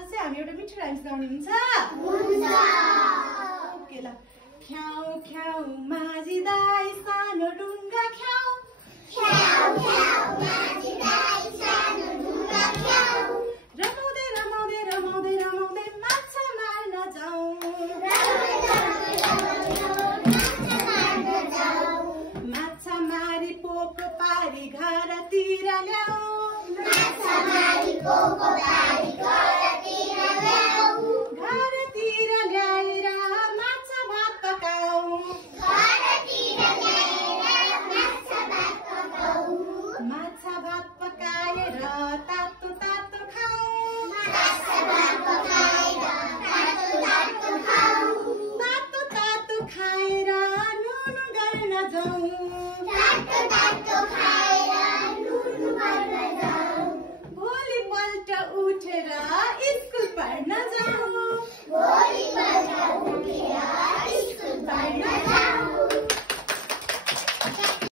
आज चाहिँ हामी एउटा मिठो राइम्स गाउने हुन्छ? ओके ल। ख्याउ ख्याउ माझी दाइ सानो ढुङ्गा ख्याउ रमाउँदै रमाउँदै रमाउँदै रमाउँदै माछा मार्न जाऊ माछा मारी पोको पारी घरतिर ल्याऊ घरतिर ल्याएर माछा भात पकाऊ माछा भात पकाएर तातो तातो खाऊ तातो तातो खाएर नुन गर्न जाऊ